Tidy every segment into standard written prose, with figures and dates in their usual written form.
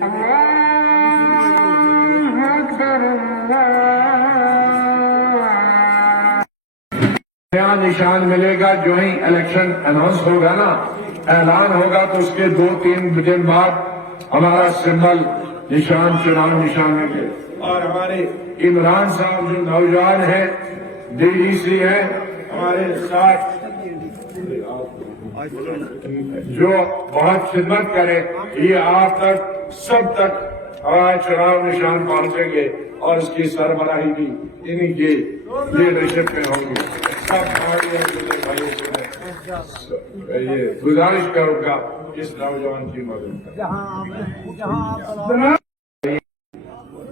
نیا نشان ملے گا جو ہی الیکشن اناؤنس ہوگا نا، اعلان ہوگا تو اس کے 2-3 دن بعد ہمارا سمبل نشان چناؤ نشان ملے، اور ہمارے عمران صاحب جو نوجوان ہیں ڈی ڈی سی ہیں ہمارے ساتھ جو بہت خدمت کرے، یہ آپ تک سب تک ہمارا چناؤ نشان پہنچیں گے اور اس کی سربراہی بھی انہیں کی لیڈرشپ میں ہوگی۔ سب بھائیوں سے یہ گزارش کروں گا اس نوجوان کی مدد۔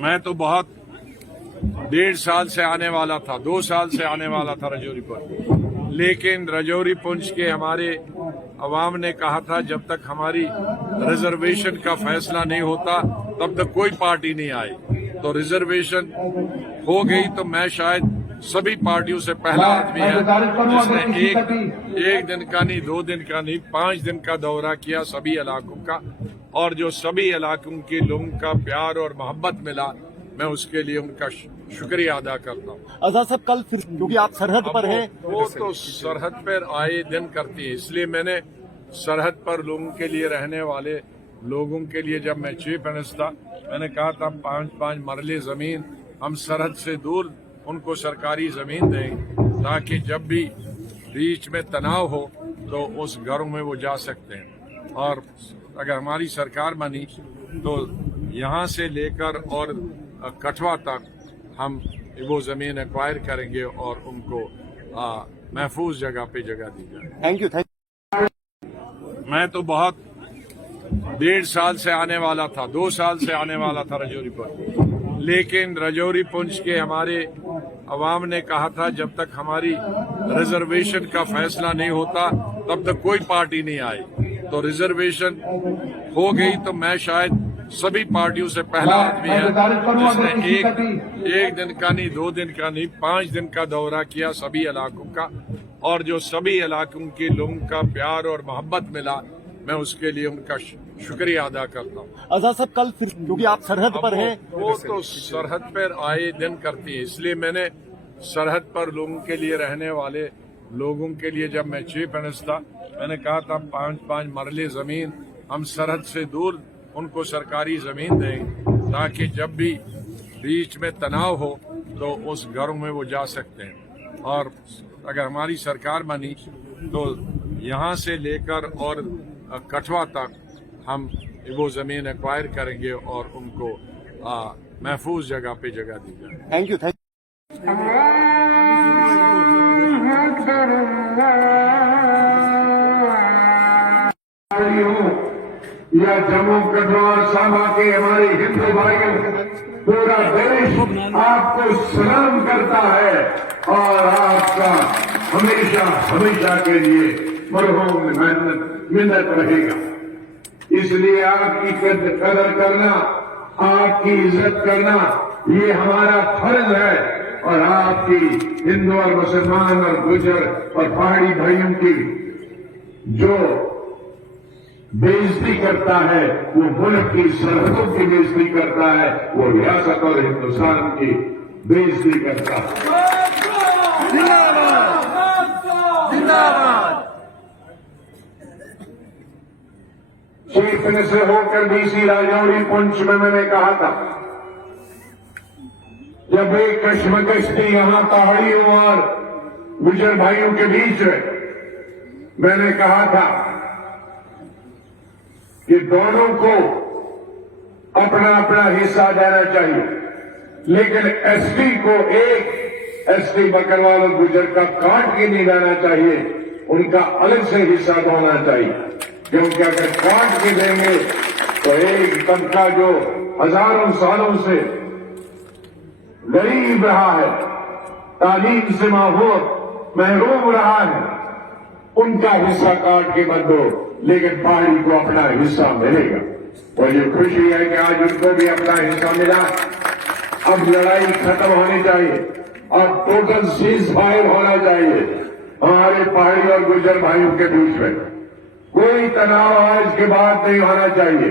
میں تو بہت 1.5 سال سے آنے والا تھا، 2 سال سے آنے والا تھا رجوری پنچ، لیکن رجوری پنچ کے ہمارے عوام نے کہا تھا جب تک ہماری ریزرویشن کا فیصلہ نہیں ہوتا تب تک کوئی پارٹی نہیں آئی، تو ریزرویشن ہو گئی تو میں شاید سبھی پارٹیوں سے پہلا آدمی ہے جس نے ایک دن کا نہیں، 2 دن کا نہیں، 5 دن کا دورہ کیا سبھی علاقوں کا، اور جو سبھی علاقوں کے لوگوں کا پیار اور محبت ملا، میں اس کے لیے ان کا شکریہ ادا کرتا ہوں۔ آزاد صاحب کل پھر کیونکہ آپ سرحد پر ہیں، وہ تو سرحد پر آئے دن کرتی ہے، اس لیے میں نے سرحد پر لوگوں کے لیے رہنے والے لوگوں کے لیے جب میں چیف منسٹر تھا میں نے کہا تھا 5 مرلے زمین ہم سرحد سے دور ان کو سرکاری زمین دیں تاکہ جب بھی بیچ میں تناؤ ہو تو اس گھروں میں وہ جا سکتے ہیں، اور اگر ہماری سرکار بنی تو یہاں سے لے کر اور کٹھوا تک ہم وہ زمین ایکوائر کریں گے اور ان کو محفوظ جگہ پہ جگہ دی جائے۔ Thank you. میں تو بہت 1.5 سال سے آنے والا تھا، 2 سال سے آنے والا تھا رجوری پنچ، لیکن رجوری پنچ کے ہمارے عوام نے کہا تھا جب تک ہماری ریزرویشن کا فیصلہ نہیں ہوتا تب تک کوئی پارٹی نہیں آئی، تو ریزرویشن ہو گئی تو میں شاید سبھی پارٹیوں سے پہلا آدمی ہے جس نے ایک دن کا نہیں، 2 دن کا نہیں، 5 دن کا دورہ کیا سبھی علاقوں کا، اور جو سبھی علاقوں کے لوگوں کا پیار اور محبت ملا، میں اس کے لیے ان کا شکریہ ادا کرتا ہوں۔ آزاد صاحب کل پھر کیونکہ آپ سرحد پر ہیں، وہ تو سرحد پر آئے دن کرتی ہے، اس لیے میں نے سرحد پر لوگوں کے لیے رہنے والے لوگوں کے لیے جب میں چیف منسٹر تھا میں نے کہا تھا 5 مرلے زمین ہم سرحد سے دور ان کو سرکاری زمین دیں تاکہ جب بھی بیچ میں تناؤ ہو تو اس گھروں میں وہ جا سکتے ہیں، اور اگر ہماری سرکار بنی تو یہاں سے لے کر اور کٹھوا تک ہم وہ زمین ایکوائر کریں گے اور ان کو محفوظ جگہ پہ جگہ دی جائے۔ Thank you. یا جموں کٹھوا سابا کے ہمارے ہندو بھائیوں، پورا دیش آپ کو سلام کرتا ہے اور آپ کا ہمیشہ ہمیشہ کے لیے مرہون منت رہے گا۔ اس لیے آپ کی قدر کرنا، آپ کی عزت کرنا یہ ہمارا فرض ہے، اور آپ کی ہندو اور مسلمان اور گجر اور پہاڑی بھائیوں کی جو بےعزتی کرتا ہے وہ ملک کی سرحدوں کی بےعزتی کرتا ہے، وہ ریاست اور ہندوستان کی بےعزتی کرتا ہے۔ چیف منسٹر ہو کر ڈی سی راجوری پنچ میں نے کہا تھا جب ایک کشمکش تھی یہاں پہاڑیوں اور گجر بھائیوں کے بیچ میں نے کہا تھا کہ دونوں کو اپنا اپنا حصہ دینا چاہیے، لیکن ایس ٹی کو ایک ایس ٹی بکروال اور گجر کا کاٹ کے نہیں دینا چاہیے، ان کا الگ سے حصہ ہونا چاہیے، کیونکہ اگر کاٹ کے دیں گے تو ایک طبقہ جو ہزاروں سالوں سے غریب رہا ہے، تعلیم سے محروم رہا ہے، ان کا حصہ کاٹ کے مت دو، لیکن پہاڑی کو اپنا حصہ ملے گا۔ اور یہ خوشی ہے کہ آج ان کو بھی اپنا حصہ ملا۔ اب لڑائی ختم ہونی چاہیے، اب ٹوٹل سیز فائر ہونا چاہیے ہمارے پہاڑی اور گجر بھائیوں کے بیچ میں، کوئی تناؤ آج کے بعد نہیں ہونا چاہیے۔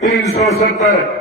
370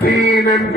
3 MP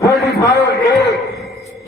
35A